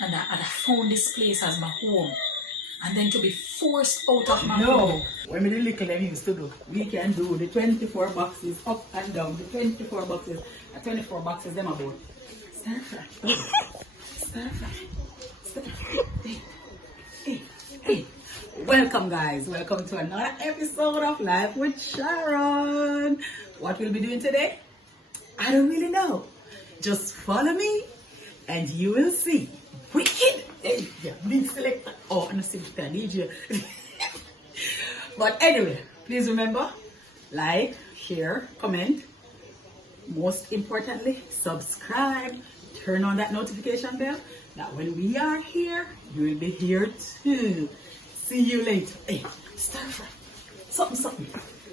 and I found this place as my home, and then to be forced out of my No, home. when we the little them used to do, we can do the 24 boxes up and down, the 24 boxes, the 24 boxes them about. Stir fry, stir fry, stir fry. Hey, hey. Welcome guys, welcome to another episode of Life with Sharon. What we'll be doing today? I don't really know. Just follow me and you will see. Wicked! Hey, yeah, big selector. Oh, and a selector, DJ. But anyway, please remember, like, share, comment. Most importantly, subscribe. Turn on that notification bell. That when we are here, you will be here too. See you later. Hey, stir fry. Something.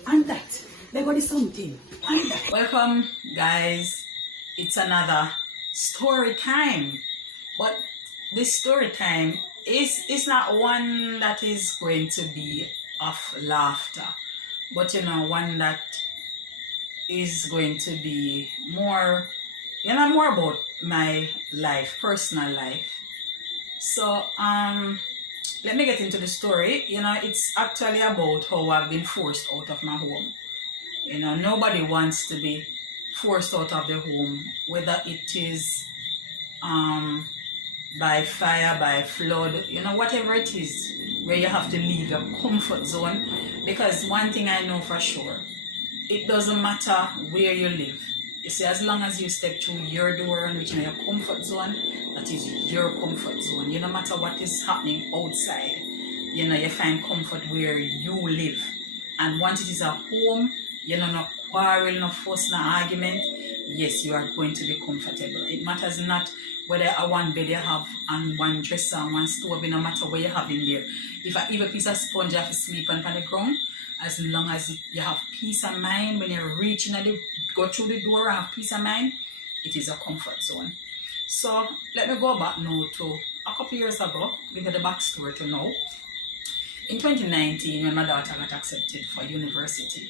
And that. There got something. And that. Welcome, guys. It's another story time. But this story time is not one that is going to be of laughter, but one that is going to be more about my life, personal life. So let me get into the story. It's actually about how I've been forced out of my home. Nobody wants to be forced out of the home, whether it is by fire, by flood, whatever it is, where you have to leave your comfort zone. Because one thing I know for sure, it doesn't matter where you live. You see, as long as you step through your door and reach your comfort zone, that is your comfort zone. No matter what is happening outside, you find comfort where you live. And once it is a home, no quarrel, no fuss, no argument, yes, you are going to be comfortable. It matters not whether a one bed you have and one dresser and one stove, no matter where you have in there. If I even a piece of sponge you have to sleep on the ground, as long as you have peace of mind when you're reaching go through the door and have peace of mind, it is a comfort zone. So let me go back now to a couple years ago, give you the backstory to now. In 2019, when my daughter got accepted for university,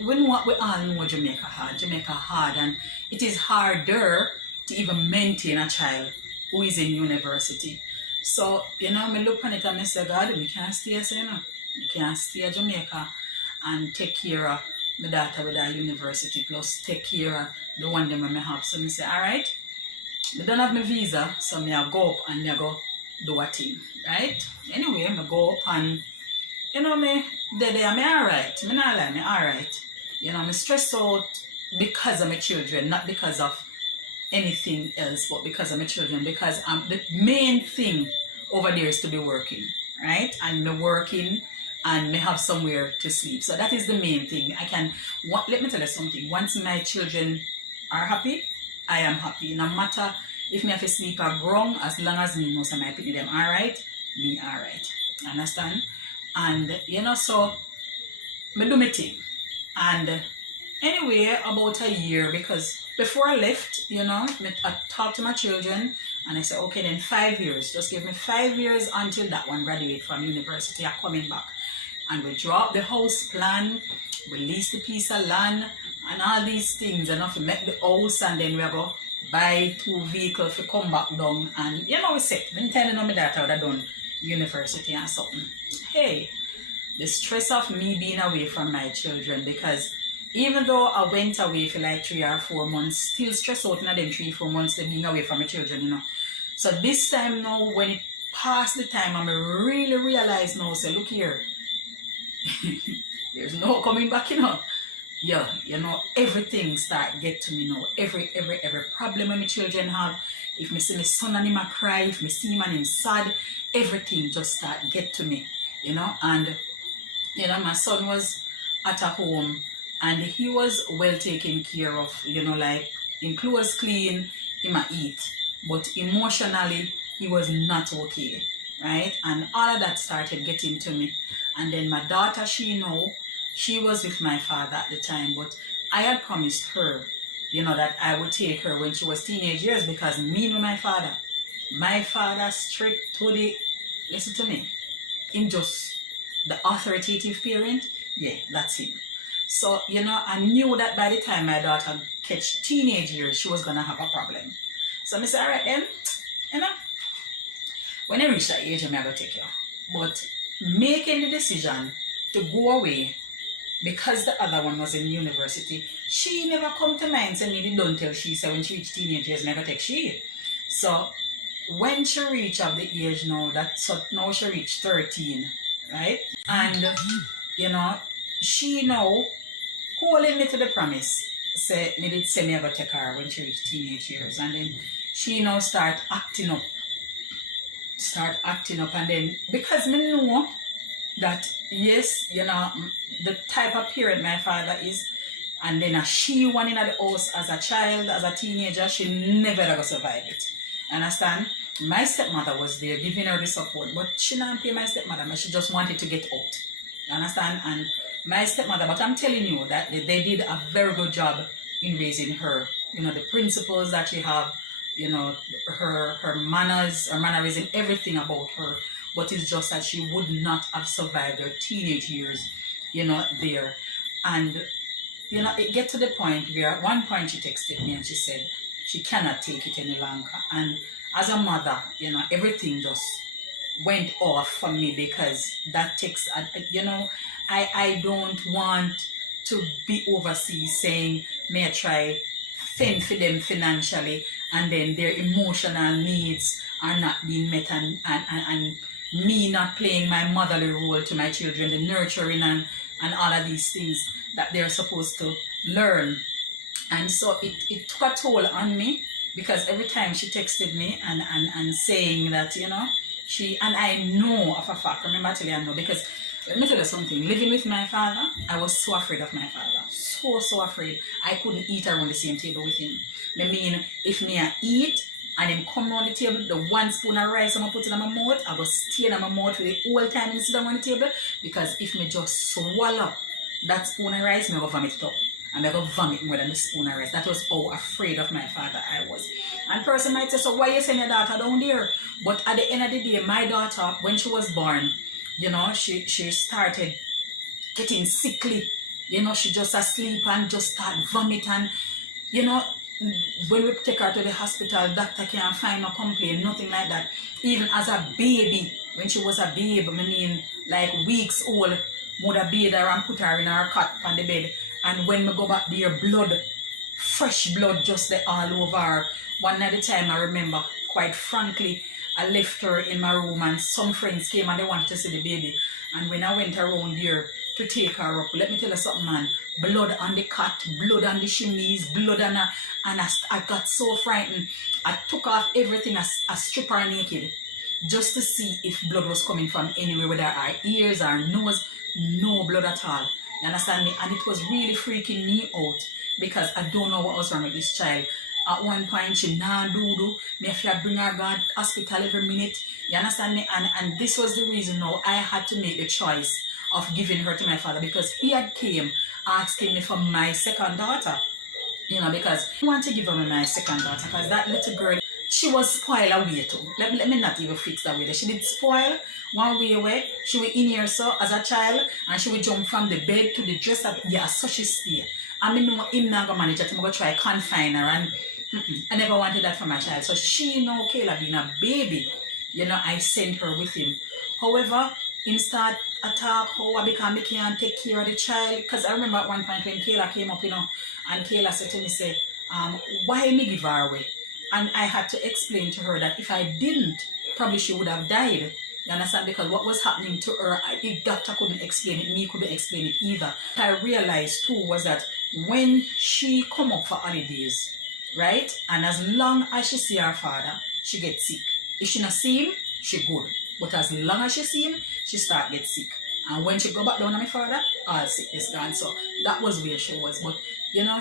when what we all know Jamaica hard, and it is harder to even maintain a child who is in university. So, I look on it and I say, God, we can't stay here, we can't stay in Jamaica and take care of my daughter with her university, plus take care of the one that I have. So I say, all right, I don't have my visa, so I go up and I go do a thing, right? Anyway, I go up and, me alright. Me not lie, me alright. Me stressed out because of my children, not because of anything else, but because of my children. Because the main thing over there is to be working, right? And me working and me have somewhere to sleep. So that is the main thing. Let me tell you something. Once my children are happy, I am happy. No matter if me have to sleep or ground, as long as me know somebody picking them alright, me alright. Understand? And so I do my thing. And anyway, about a year, because before I left, I talked to my children and I said, okay, then 5 years. Just give me 5 years until that one graduate from university. I'm coming back. And we draw up the house plan, we lease the piece of land, and all these things. And if we make the house, and then we go buy 2 vehicles to come back down. And we set. Many times my daughter would have done university and something. Hey, the stress of me being away from my children, because even though I went away for like 3 or 4 months, still stressed out in them 3-4 months of being away from my children, So this time now, when it passed the time, I really realized now, say, look here, there's no coming back, Yeah, everything start get to me now. Every problem my children have, if me see my son and him a cry, if me see him and him sad, everything just start get to me, And, my son was at a home and he was well taken care of, like him clothes clean, him a eat. But emotionally, he was not okay, right? And all of that started getting to me. And then my daughter, she was with my father at the time, but I had promised her, that I would take her when she was teenage years, because me and my father strict to the, listen to me, him just the authoritative parent, yeah, that's him. So, I knew that by the time my daughter catch teenage years, she was going to have a problem. So I said, all right then, You know, when I reach that age, I'm going to take you. But making the decision to go away because the other one was in university, she never come to mind and me don't tell she said when she reached teenage years, never take she. So when she reached of the age now, now she reached 13, right? And you know, she now holding me to the promise. Say me did say me I go take her when she reached teenage years, and then she now start acting up, and then because me know that yes, you know, the type of parent my father is, and then she one in the house as a child, as a teenager, she never ever survive it. Understand? My stepmother was there giving her the support, but she didn't pay my stepmother, but she just wanted to get out. You understand? And my stepmother, but I'm telling you that they did a very good job in raising her. You know, the principles that she have, you know, her manners, her mannerism, everything about her. But it's just that she would not have survived her teenage years, you know, there. And, you know, it get to the point where at one point she texted me and she said she cannot take it any longer. And as a mother, you know, everything just went off for me because that takes, you know, I don't want to be overseas saying, may I try fend for them financially, and then their emotional needs are not being met, and me not playing my motherly role to my children, the nurturing and all of these things that they're supposed to learn. And so it took a toll on me, because every time she texted me and saying that, you know, and I know of a fact, remember I tell you I know, because let me tell you something, living with my father, I was so afraid of my father, so afraid. I couldn't eat around the same table with him. I mean, if me I eat and him come around the table, the one spoon of rice I'm going to put in my mouth, I go stay in my mouth for the whole time and sit down on the table, because if me just swallow that spoon of rice, me go vomit it up. And I go vomit more than the spoon of rice. That was how afraid of my father I was. And person might say, so why you send your daughter down there? But at the end of the day, my daughter, when she was born, you know, she started getting sickly. You know, she just asleep and just start vomit. And, you know, when we take her to the hospital, doctor can't find no complaint, nothing like that. Even as a baby, when she was a baby, I mean, like weeks old, mother bathed her and put her in her cot on the bed. And when we go back there, blood, fresh blood just there all over her. One at a time, I remember, quite frankly, I left her in my room and some friends came and they wanted to see the baby. And when I went around there to take her up, let me tell you something, man, blood on the cot, blood on the chimneys, blood on her, and I got so frightened. I took off everything, I stripped her naked, just to see if blood was coming from anywhere, whether her ears, her nose, no blood at all. You understand me? And it was really freaking me out, because I don't know what was wrong with this child. At one point, she nah do. Me have to bring her to hospital every minute. You understand me? And this was the reason now I had to make the choice of giving her to my father, because he had came asking me for my second daughter. You know, because I want to give her my second daughter, because that little girl, she was spoiled away too. Let me not even fix that way. She did spoil one way away. She was in here so as a child, and she would jump from the bed to the dresser. Yeah, so she stay. I mean, him not gonna manage it. I'm gonna try confine her, and I never wanted that for my child. So she know Kayla being a baby, you know, I sent her with him. However, him start attack how I become, I can't take care of the child. Because I remember at one point when Kayla came up, you know, and Kayla said to me, say, why me give her away? And I had to explain to her that if I didn't, probably she would have died. You understand? Because what was happening to her, the doctor couldn't explain it, me couldn't explain it either. What I realized too was that when she come up for holidays, right? And as long as she see her father, she gets sick. If she not see him, she good. But as long as she see him, she start get sick. And when she go back down to my father, all sickness gone. So that was where she was. But, you know,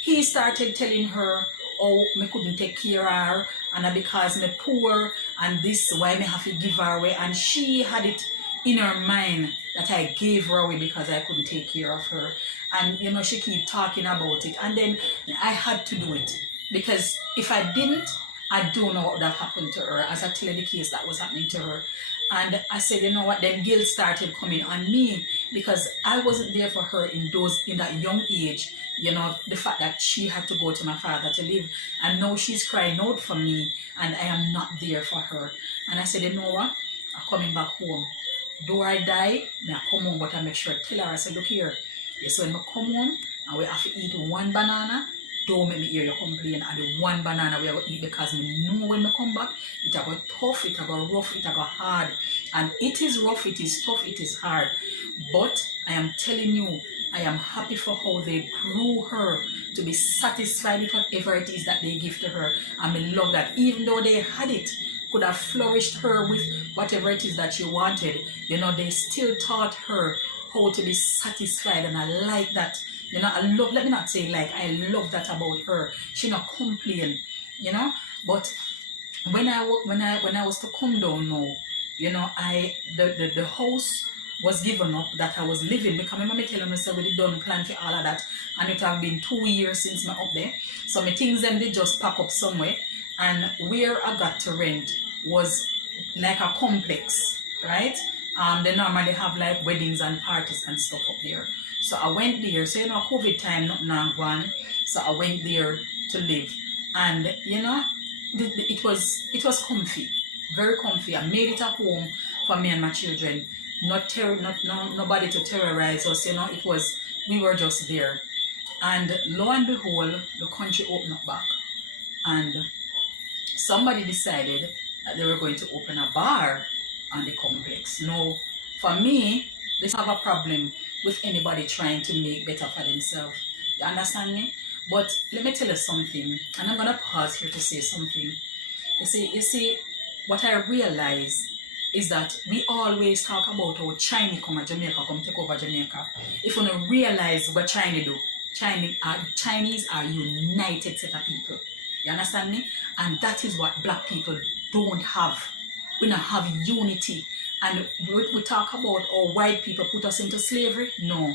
he started telling her, oh, me couldn't take care of her, and because me poor, and this, why me have to give her away. And she had it in her mind that I gave her away because I couldn't take care of her. And, you know, she keep talking about it. And then I had to do it. Because if I didn't, I don't know what would have happened to her. As I tell you the case that was happening to her. And I said, you know what, then guilt started coming on me because I wasn't there for her in that young age. You know, the fact that she had to go to my father to live, and now she's crying out for me and I am not there for her. And I said, you know what, I'm coming back home. Though I die, I come home, but I make sure tell her, I said, look here, yes, when I come home and we have to eat one banana, don't make me hear you complain. And the one banana we have to eat because I know when I come back, it will go tough, it will go rough, it will go hard. And it is rough, it is tough, it is hard. But I am telling you, I am happy for how they grew her to be satisfied with whatever it is that they give to her. And I love that even though they had it, could have flourished her with whatever it is that she wanted, you know, they still taught her how to be satisfied. And I like that. You know, I love, let me not say like, I love that about her. She not complain, you know. But when I was to come down now, you know, the house was given up that I was living, because remember me telling myself we done plan for all of that, and it have been 2 years since me up there. So my things them they just pack up somewhere, and where I got to rent was like a complex, right? They normally have like weddings and parties and stuff up there. So I went there. So you know, COVID time, nothing not gone. So I went there to live, and you know, it was comfy, very comfy. I made it a home for me and my children. Nobody to terrorize us. You know, it was, we were just there, and lo and behold, the country opened up back, and somebody decided that they were going to open a bar on the complex. Now, for me, they have a problem with anybody trying to make better for themselves. You understand me? But let me tell you something, and I'm gonna pause here to say something. You see, what I realize is that we always talk about how China come to Jamaica, come take over Jamaica. If you don't realize what China do, Chinese are united set of people. You understand me? And that is what black people don't have. We don't have unity. And we talk about how white people put us into slavery. No.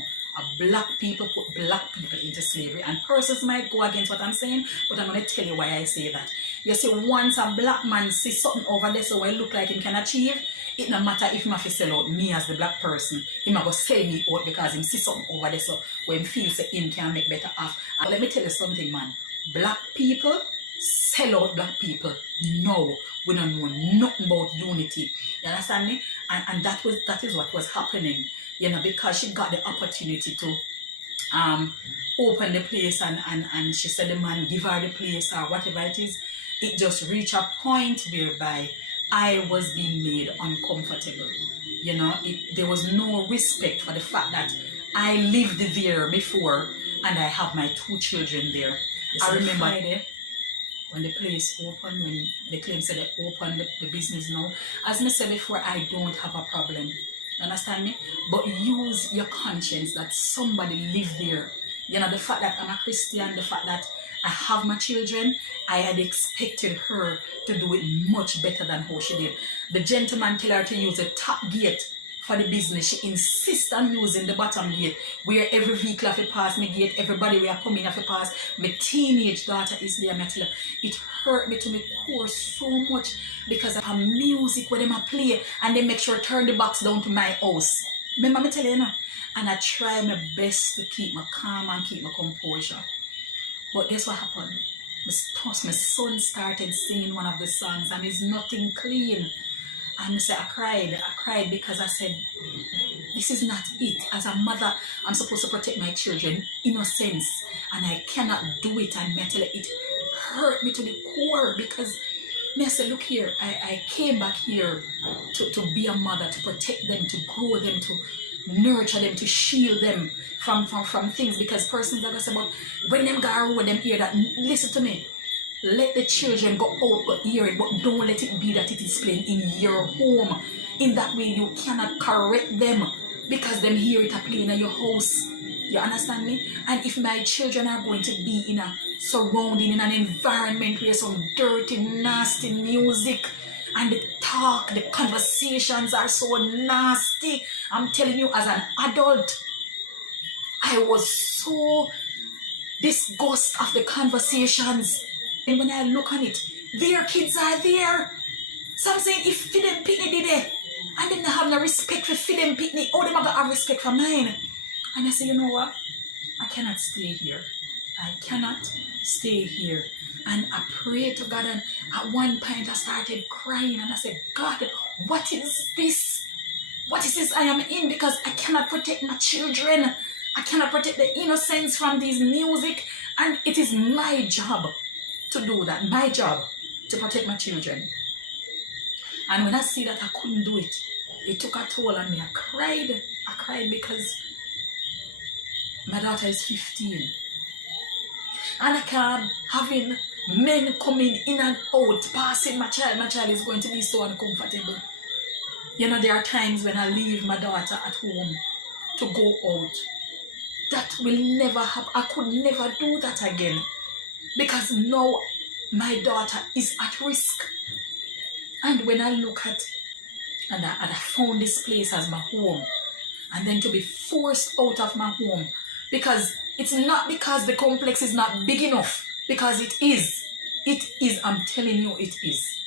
Black people put black people into slavery. And persons might go against what I'm saying, but I'm going to tell you why I say that. You see, once a black man sees something over there so it look like he can achieve, it no matter if he have to sell out me as the black person, he might go sell me out because he see something over there so when he feels that he can make better off. And let me tell you something, man. Black people sell out black people. No, we don't know nothing about unity. You understand me? And that is what was happening. You know, because she got the opportunity to open the place, and she said the man give her the place or whatever it is. It just reached a point whereby I was being made uncomfortable. You know, there was no respect for the fact that I lived there before and I have my 2 children there. I remember Friday, when the place opened, when the claim said they opened the business now. As I said before, I don't have a problem. You understand me? But use your conscience that somebody live there. You know, the fact that I'm a Christian, the fact that I have my children, I had expected her to do it much better than how she did. The gentleman tell her to use the top gate for the business. She insists on using the bottom gate, where every vehicle have to pass my gate, everybody we are coming have to pass. My teenage daughter is there, I tell her, it hurt me to my core so much because of her music where they play, and they make sure turn the box down to my house. Remember me tell you now? And I try my best to keep my calm and keep my composure. But guess what happened? My son started singing one of the songs, and it's nothing clean. And I cried because I said, this is not it. As a mother, I'm supposed to protect my children, innocence, and I cannot do it. And I tell you, it hurt me to the core because I said, look here, I came back here to be a mother, to protect them, to grow them, to nurture them, to shield them from things, because persons are going to say, but when them go with them hear that, listen to me. Let the children go out, go hear it, but don't let it be that it is playing in your home. In that way, you cannot correct them because them hear it playing in your house. You understand me? And if my children are going to be in a surrounding, in an environment where some dirty, nasty music and the talk, the conversations are so nasty, I'm telling you, as an adult, I was so disgusted of the conversations. And when I look on it, their kids are there. So I'm saying, if for them pitney did it, and them not have no respect for them pitney, how them gonna have respect for mine? And I say, you know what? I cannot stay here. I cannot stay here. And I prayed to God, and at one point I started crying, and I said, God, what is this? What is this I am in? Because I cannot protect my children. I cannot protect the innocence from this music. And it is my job to do that. My job to protect my children. And when I see that I couldn't do it, it took a toll on me. I cried. I cried because my daughter is 15. And I can't having men coming in and out, passing my child. My child is going to be so uncomfortable. You know, there are times when I leave my daughter at home to go out. That will never happen. I could never do that again. Because now my daughter is at risk. And when I look at, and I found this place as my home, and then to be forced out of my home, because it's not because the complex is not big enough, because it is. It is, I'm telling you, it is.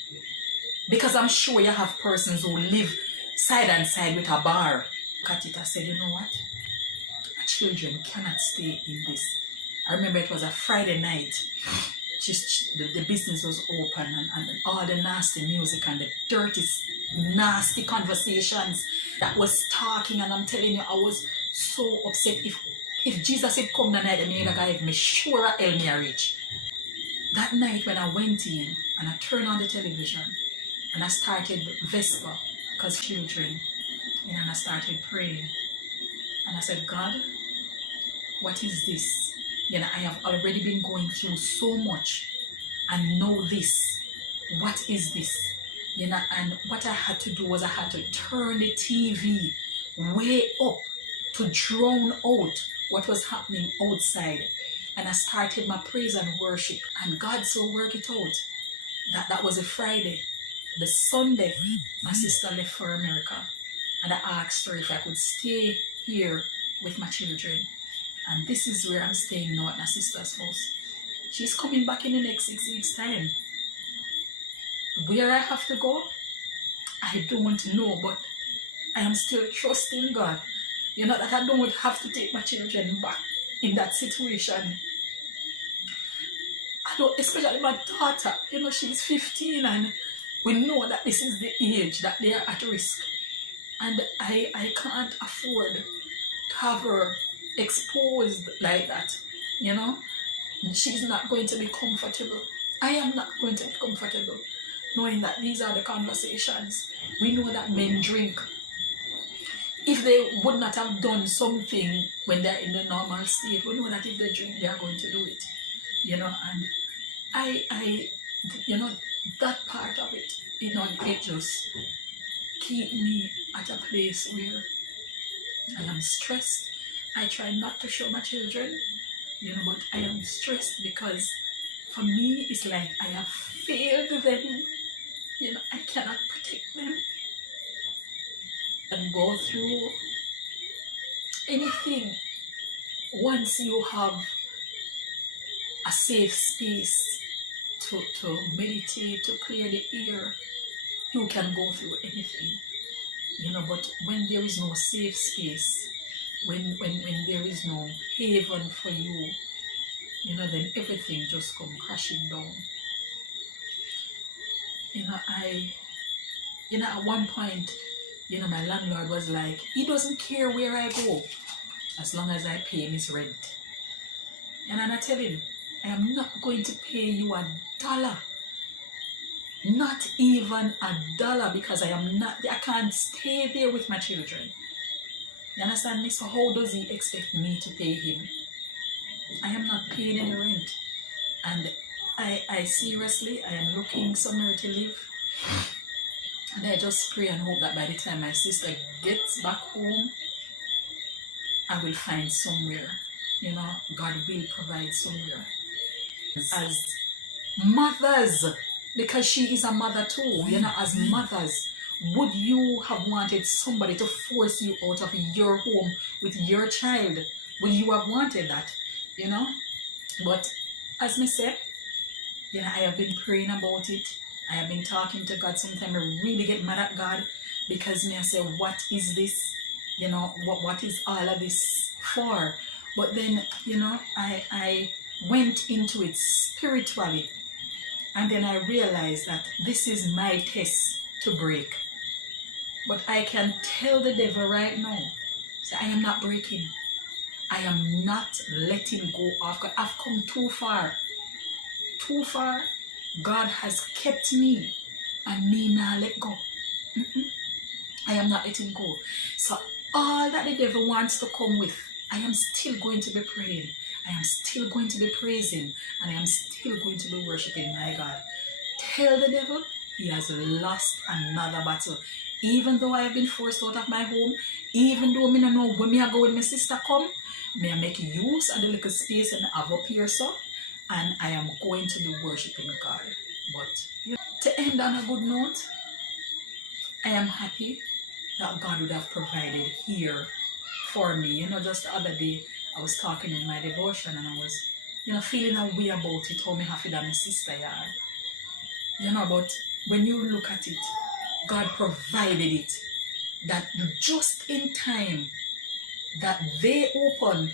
Because I'm sure you have persons who live side and side with a bar. Look at it, I said, you know what? My children cannot stay in this. I remember it was a Friday night. Just the business was open, and all the nasty music and the dirty, nasty conversations that was talking, and I'm telling you, I was so upset. If Jesus had come that night, I mean, like I have me sure I held me a reach. That night when I went in and I turned on the television and I started Vesper, because children, and I started praying, and I said, God, what is this? You know, I have already been going through so much, and know this. What is this? You know, and what I had to do was I had to turn the TV way up to drown out what was happening outside. And I started my praise and worship, and God so worked it out. That was a Friday. The Sunday, my sister left for America, and I asked her if I could stay here with my children. And this is where I'm staying now at my sister's house. She's coming back in the next 6 weeks' time. Where I have to go, I don't know, but I am still trusting God. You know, that I don't have to take my children back in that situation. I don't, especially my daughter, you know, she's 15, and we know that this is the age that they are at risk. And I can't afford to have her exposed like that, you know. She's not going to be comfortable. I am not going to be comfortable knowing that these are the conversations. We know that men drink. If they would not have done something when they're in the normal state, we know that if they drink, they are going to do it, you know. And I you know, that part of it, you know, it just keep me at a place where I am stressed. I try not to show my children, you know, but I am stressed because for me it's like I have failed them. You know, I cannot protect them and go through anything. Once you have a safe space to meditate, to clear the air, you can go through anything, you know. But when there is no safe space, when there is no haven for you, you know, then everything just come crashing down. You know, at one point, you know, my landlord was like, he doesn't care where I go as long as I pay him his rent. And I tell him, I am not going to pay you $1. Not even $1, because I can't stay there with my children. You understand me? So how does he expect me to pay him? I am not paying any rent. And I seriously, I am looking somewhere to live. And I just pray and hope that by the time my sister gets back home, I will find somewhere. You know, God will provide somewhere. As mothers, because she is a mother too, you know, as mothers, would you have wanted somebody to force you out of your home with your child? Would you have wanted that? You know? But as me said, You know, I have been praying about it. I have been talking to God. Sometimes I really get mad at God because me I say, what is this? You know, what is all of this for? But then, you know, I went into it spiritually, and then I realized that this is my test to break. But I can tell the devil right now, say, I am not breaking. I am not letting go of God. I've come too far. Too far. God has kept me, and me now let go. I am not letting go. So all that the devil wants to come with, I am still going to be praying. I am still going to be praising. And I am still going to be worshiping my God. Tell the devil he has lost another battle. Even though I have been forced out of my home, even though I don't know when I go when my sister come, may I make use of the little space and I have up here, so, and I am going to be worshiping God. But you know, to end on a good note, I am happy that God would have provided here for me. You know, just the other day, I was talking in my devotion and I was, you know, feeling a way about it, how me happy that my sister yard. You know, but when you look at it, God provided it, that just in time that they opened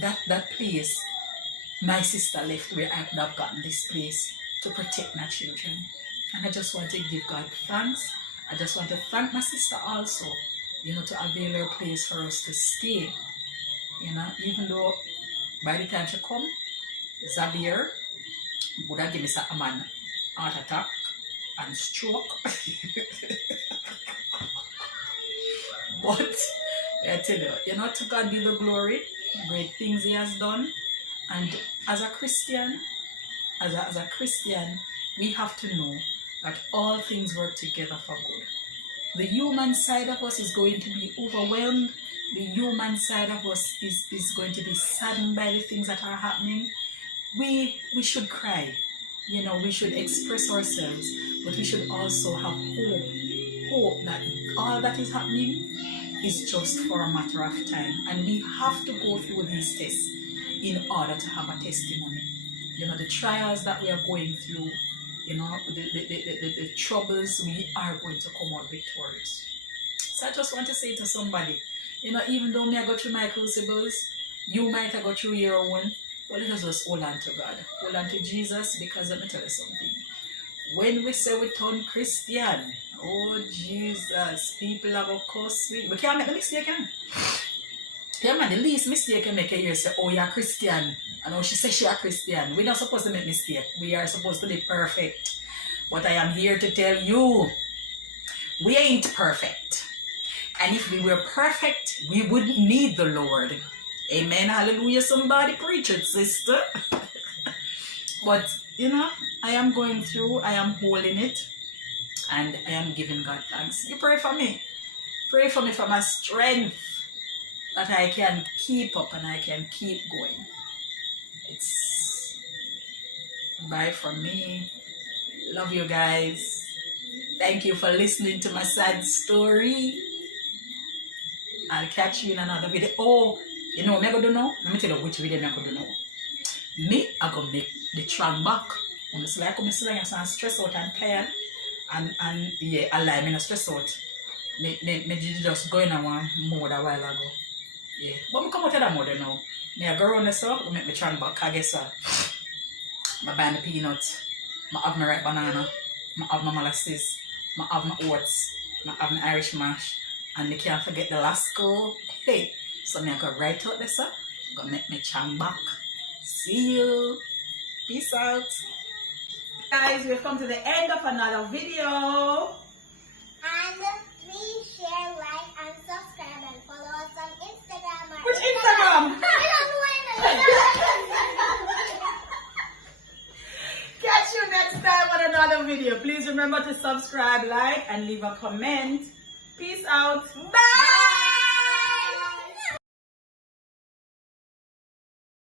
that place, my sister left where I could have gotten this place to protect my children. And I just want to give God thanks. I just want to thank my sister also, you know, to avail her place for us to stay. You know, even though by the time she come, Xavier would have given me a man heart attack and stroke. But I tell you, you know, to God be the glory, great things he has done. And as a Christian, as a Christian, we have to know that all things work together for good. The human side of us is going to be overwhelmed. The human side of us is going to be saddened by the things that are happening. We should cry. You know, we should express ourselves, but we should also have hope. Hope that all that is happening is just for a matter of time. And we have to go through these tests in order to have a testimony. You know, the trials that we are going through, you know, the troubles, we are going to come out victorious. So I just want to say to somebody, you know, even though me I go through my crucibles, you might have go through your own, but let us just hold on to God. Hold on to Jesus, because let me tell you something. When we say we turn Christian, oh Jesus, people are going to curse me. We can't make a mistake, can? Yeah, man, the least mistake you make you say, oh, you're a Christian. And oh, she says she's a Christian. We're not supposed to make mistake. We are supposed to be perfect. But I am here to tell you, we ain't perfect. And if we were perfect, we wouldn't need the Lord. Amen. Hallelujah. Somebody preach it, sister. But, you know, I am going through, I am holding it, and I am giving God thanks. You pray for me. Pray for me for my strength, that I can keep up and I can keep going. It's bye from me. Love you guys. Thank you for listening to my sad story. I'll catch you in another video. Oh, you know what I'm going to do now? Let me tell you which video I'm going to do now. Me, I'm going to make the track back. I'm just like, I'm stress out and tired. And yeah, I lie, I'm not stress out. Me just going on one mode a while ago. Yeah, but I come out of that mode now. I go around this up, I make my track back. I guess I buy my peanuts, I have my ripe banana, I have my molasses, I have my oats, I have my Irish mash, and I can't forget the Lasco. Hey, so I go right out this up, go make my chang back. See you. Peace out. Guys, we've come to the end of another video. And please share, like, and subscribe and follow us on Instagram. Which Instagram? Catch you next time on another video. Please remember to subscribe, like, and leave a comment. Peace out. Bye.